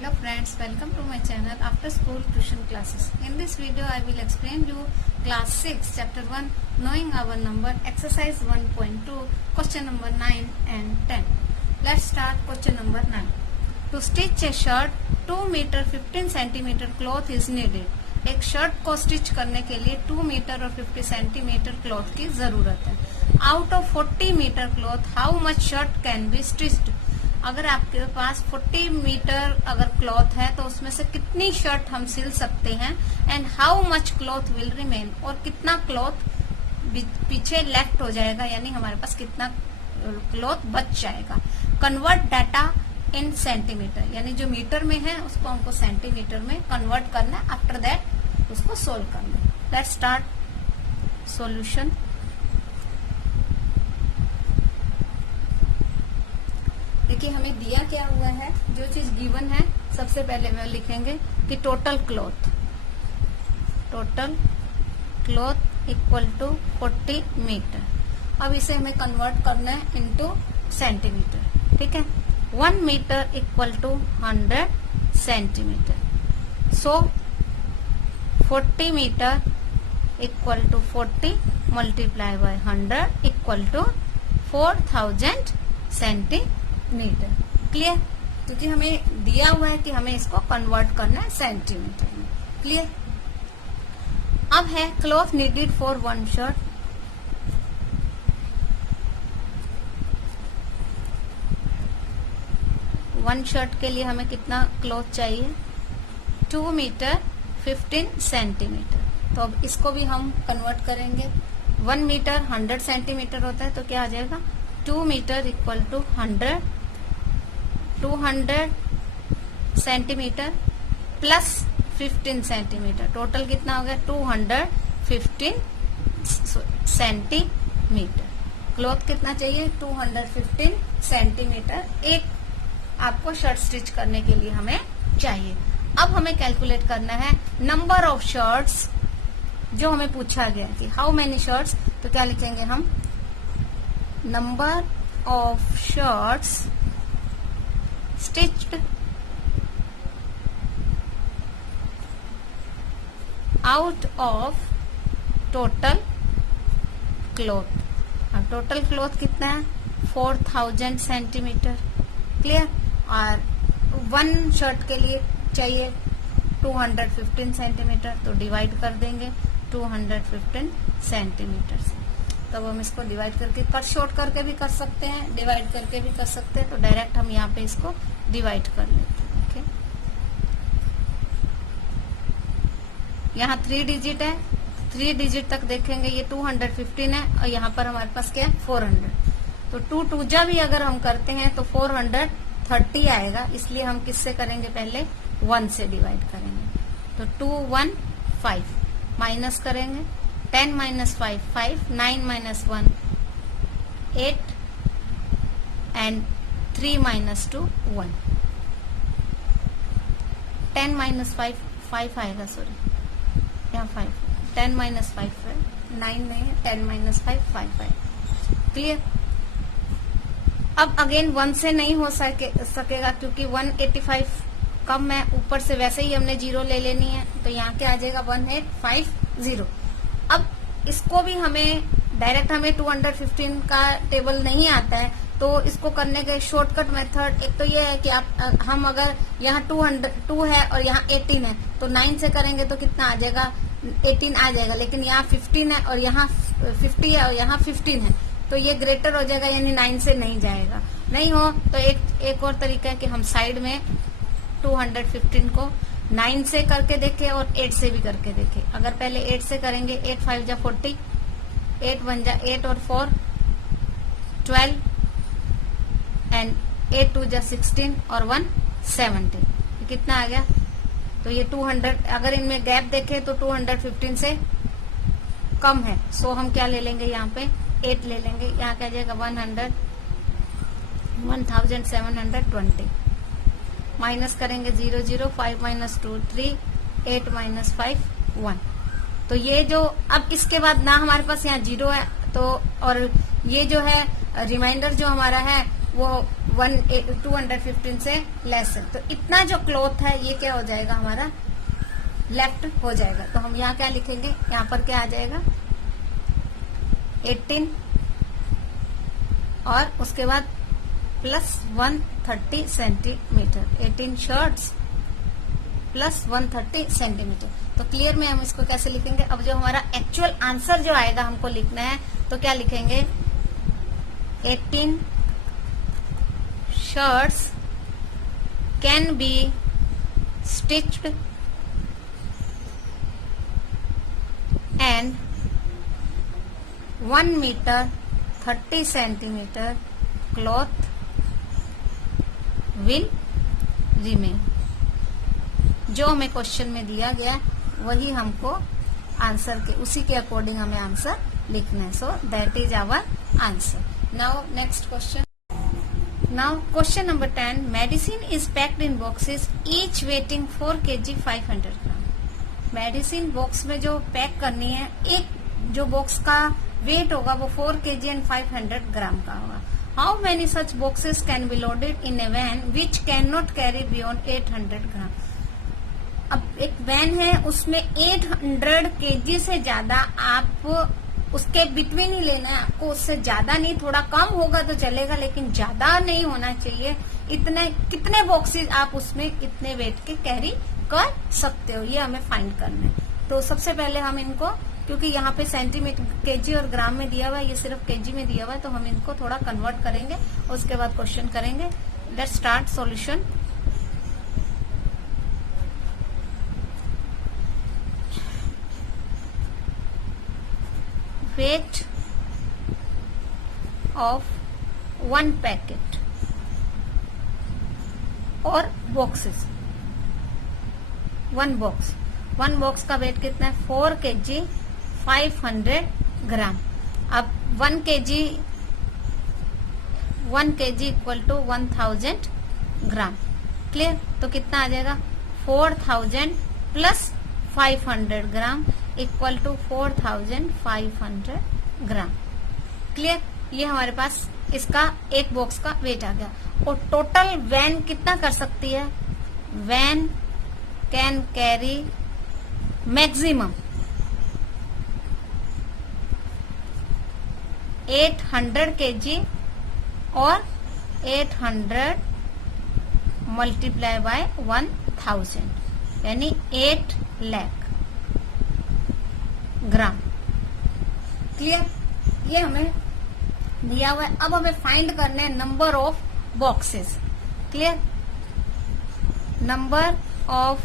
Hello friends, welcome to my channel After School Tuition Classes. In this video I will explain you class 6 chapter 1 knowing our number exercise 1.2 question number 9 and 10. Let's start question number 9. To stitch a shirt 2 meter 15 centimeter cloth is needed. एक shirt को stitch करने के लिए 2 metre और 50 centimetre cloth की जरूरत है. Out of 40 metre cloth how much shirt can be stitched. अगर आपके पास 40 मीटर अगर क्लॉथ है तो उसमें से कितनी शर्ट हम सिल सकते हैं and how much cloth will remain, और कितना क्लॉथ पीछे लेफ्ट हो जाएगा, यानी हमारे पास कितना क्लॉथ बच जाएगा. कन्वर्ट डाटा इन सेंटीमीटर, यानी जो मीटर में है उसको हमको सेंटीमीटर में कन्वर्ट करना है. आफ्टर दैट उसको सोल्व करना है. Let's start solution. देखिए हमें दिया क्या हुआ है, जो चीज गिवन है सबसे पहले में लिखेंगे कि total cloth equal to 40 metre. अब इसे हमें कन्वर्ट करना है इनटू सेंटीमीटर. ठीक है, 1 metre equal to 100 centimetre. So 40 metre equal to 40 multiply by 100 equal to 4000 centimetre. Clear? क्योंकि हमें दिया हुआ है कि हमें इसको कन्वर्ट करना है सेंटीमीटर में. क्लियर? अब है cloth needed for 1 shirt. One shirt के लिए हमें कितना क्लॉथ चाहिए? 2 मीटर 15 सेंटीमीटर. तो अब इसको भी हम कन्वर्ट करेंगे. 1 मीटर 100 सेंटीमीटर होता है, तो क्या आ जाएगा? 2 metre equal to 100 200 centimetre plus 15 centimetre. Total कितना हो गया? 215 सेंटीमीटर. क्लॉथ कितना चाहिए? 215 सेंटीमीटर एक आपको शर्ट स्टिच करने के लिए हमें चाहिए. अब हमें कैलकुलेट करना है नंबर ऑफ शर्ट्स जो हमें पूछा गया कि हाउ मेनी शर्ट्स. तो क्या लिखेंगे हम? Number of shirts stitched out of total cloth. अब टोटल क्लॉथ कितना है? 4000 सेंटीमीटर. क्लियर? और 1 शर्ट के लिए चाहिए 215 सेंटीमीटर, तो डिवाइड कर देंगे 215 सेंटीमीटर से. तब हम इसको डिवाइड करके कट शॉर्ट करके भी कर सकते हैं, डिवाइड करके भी कर सकते हैं. तो डायरेक्ट हम यहाँ पे इसको डिवाइड कर लेते हैं. ओके, यहाँ 3 डिजिट है. 3 डिजिट तक देखेंगे ये 215 है और यहाँ पर हमारे पास क्या है? 400. तो 2 2 जा भी अगर हम करते हैं तो 430 आएगा. इसलिए हम किससे करेंगे? पहले 1 से डिवाइड करेंगे. तो 2 1 5 माइनस करेंगे. 10 minus 5 5 9 minus 1 8 and 3 minus 2 1. 10 minus 5 5 आएगा. सॉरी, यहाँ 5. 10 माइनस 5 है 9 नहीं है. 10 माइनस 5 5 है. क्लियर? अब अगेन 1 से नहीं हो सकेगा क्योंकि 185 कम है. ऊपर से वैसे ही हमने 0 ले लेनी है, तो यहाँ क्या आ जाएगा? 1850. अब इसको भी हमें डायरेक्ट हमें 215 का टेबल नहीं आता है, तो इसको करने के शॉर्टकट मेथड एक तो ये है कि हम अगर यहाँ 2 है और यहाँ 18 है, तो 9 से करेंगे तो कितना आ जाएगा? 18 आ जाएगा. लेकिन यहाँ 15 है और यहाँ 50 है और यहाँ 15 है, तो ये ग्रेटर हो जाएगा, यानी 9 से नहीं जाएगा. नहीं हो तो एक और तरीका है कि हम साइड में 215 को 9 से करके देखें और 8 से भी करके देखें. अगर पहले 8 से करेंगे, 8 5 जा 40, 8 1 जा 8 और 4 12 एंड 8 2 जा 16 और 1 17. कितना आ गया? तो ये 200. अगर इनमें गैप देखें तो 215 से कम है. सो हम क्या ले लेंगे? यहाँ पे 8 ले लेंगे. यहाँ क्या जाएगा? 1720. माइनस करेंगे 0 0 5 माइनस 2 3 8 माइनस 5 1. तो ये जो अब इसके बाद ना हमारे पास यहाँ 0 है, तो और ये जो है रिमाइंडर जो हमारा है वो 215 से लेस है, तो इतना जो क्लॉथ है ये क्या हो जाएगा हमारा लेफ्ट हो जाएगा। तो हम यहाँ क्या लिखेंगे, यहाँ पर क्या आ जाएगा 18 और उसके बाद plus 130 centimetre, 18 shirts plus 130 centimetre. तो क्लियर में हम इसको कैसे लिखेंगे, अब जो हमारा एक्चुअल आंसर जो आएगा हमको लिखना है, तो क्या लिखेंगे 18 shirts can be stitched and 1 meter 30 centimeter cloth will remain। जो हमें क्वेश्चन में दिया गया वही हमको आंसर के उसी के अकॉर्डिंग हमें आंसर लिखना है। So that is our answer. Now next question. Now question number 10, medicine is packed in boxes each weighing 4 kg 500 gram. Medicine box में जो पैक करनी है, एक जो बॉक्स का वेट होगा वो 4 kg एंड 500 ग्राम का होगा। How many such boxes can be loaded in a van which can not carry beyond 800 gram. अब एक वैन है, उसमें 800 kg से ज्यादा आप उसके बिटवीन ही लेना है आपको, उससे ज्यादा नहीं, थोड़ा कम होगा तो चलेगा लेकिन ज्यादा नहीं होना चाहिए। इतने कितने बॉक्सेस आप उसमें इतने वेट के कैरी कर सकते हो, ये हमें फाइंड करना है। तो सबसे पहले हम इनको, क्योंकि यहाँ पे सेंटीमीटर केजी और ग्राम में दिया हुआ है, ये सिर्फ केजी में दिया हुआ है, तो हम इनको थोड़ा कन्वर्ट करेंगे और उसके बाद क्वेश्चन करेंगे। Let's start solution. weight of 1 packet और boxes, 1 बॉक्स का वेट कितना है 4 kg 500 ग्राम। अब 1 kg equal to 1000 gram. Clear, तो कितना आ जाएगा 4000 plus 500 gram equal to 4500 gram. Clear, ये हमारे पास इसका एक बॉक्स का वेट आ गया। और टोटल वैन कितना कर सकती है, van can carry maximum 800 kg और 800 मल्टीप्लाई बाय 1000 यानी 8 लाख ग्राम। क्लियर, ये हमें दिया हुआ है। अब हमें फाइंड करना है number of boxes. Clear, number of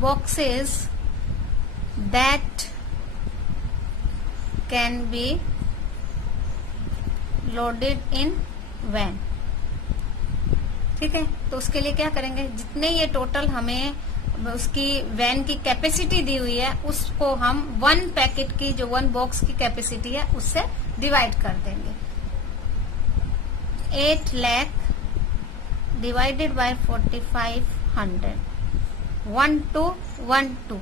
boxes that can be loaded in van. ठीक है, तो उसके लिए क्या करेंगे, जितने ये टोटल हमें उसकी वैन की कैपेसिटी दी हुई है उसको हम 1 पैकेट की जो 1 बॉक्स की कैपेसिटी है उससे डिवाइड कर देंगे। 8 लाख डिवाइडेड बाय 4500, 1 2 1 2,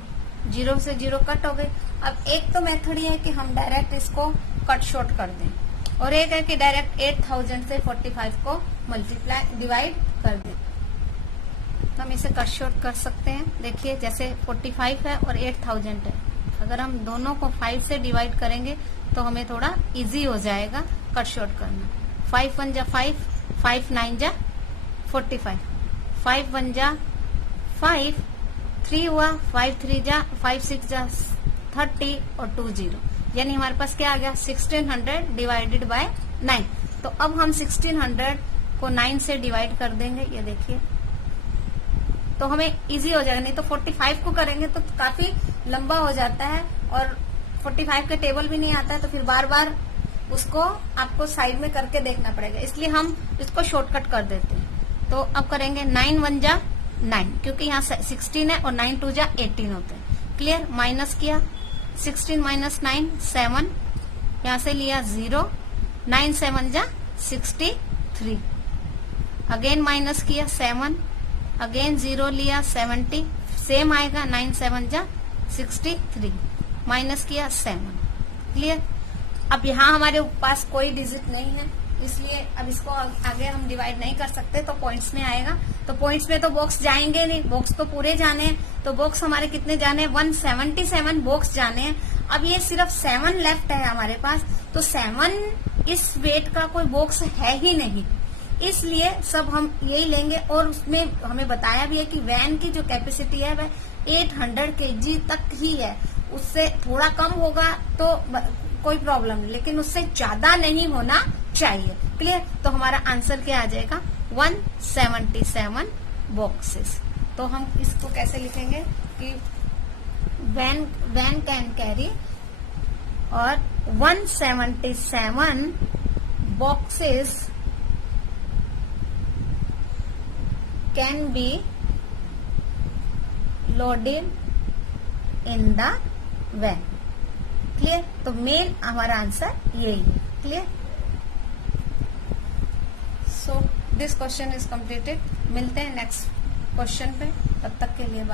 0 से 0 कट हो गए। अब एक तो मेथड ये है कि हम डायरेक्ट इसको कट शॉर्ट कर दें, और एक है कि डायरेक्ट 8000 से 45 को मल्टीप्लाई डिवाइड कर दें। तो हम इसे कट शॉर्ट कर सकते हैं। देखिए, जैसे 45 है और 8000 है, अगर हम दोनों को 5 से डिवाइड करेंगे तो हमें थोड़ा इजी हो जाएगा कट शॉर्ट करना। 5 1 जा 5, 5 9 जा 45, 5 1 जा 5, 3 हुआ, 5 3 जा 5 6 जा 30 और 2 0, यानी हमारे पास क्या आ गया 1600 डिवाइडेड बाय 9। तो अब हम 1600 को 9 से डिवाइड कर देंगे, ये देखिए, तो हमें इजी हो जाएगा। नहीं तो 45 को करेंगे तो काफी लंबा हो जाता है और 45 का टेबल भी नहीं आता है, तो फिर बार बार उसको आपको साइड में करके देखना पड़ेगा, इसलिए हम इसको शॉर्टकट कर देते हैं। तो अब करेंगे 9 1 जा 9, क्योंकि यहाँ 16 है और 9 2 जा 18 होते हैं। क्लियर, माइनस किया, 16 माइनस 9 7, यहाँ से लिया 0, 9 7 जा 63, अगेन माइनस किया 7, अगेन 0 लिया 70, सेम आएगा 9 7 जा 63, माइनस किया 7। क्लियर, अब यहाँ हमारे पास कोई डिजिट नहीं है, इसलिए अब इसको आगे हम डिवाइड नहीं कर सकते, तो पॉइंट्स में आएगा। तो पॉइंट्स में तो बॉक्स जाएंगे नहीं, बॉक्स तो पूरे जाने हैं। तो बॉक्स हमारे कितने जाने हैं? 177 बॉक्स जाने हैं। अब ये सिर्फ 7 लेफ्ट है हमारे पास, तो 7 इस वेट का कोई बॉक्स है ही नहीं, इसलिए सब हम यही लेंगे। और उसमें हमें बताया भी है कि वैन की जो कैपेसिटी है वह 800 kg तक ही है, उससे थोड़ा कम होगा तो कोई प्रॉब्लम नहीं, लेकिन उससे ज्यादा नहीं होना चाहिए। क्लियर? तो हमारा आंसर क्या आ जाएगा? 177 बॉक्सेस। तो हम इसको कैसे लिखेंगे कि वैन कैन कैरी और 177 boxes can be loaded in the van. Clear? तो मेन हमारा आंसर यही है। Clear? So this question is completed. मिलते हैं नेक्स्ट क्वेश्चन पे, तब तक के लिए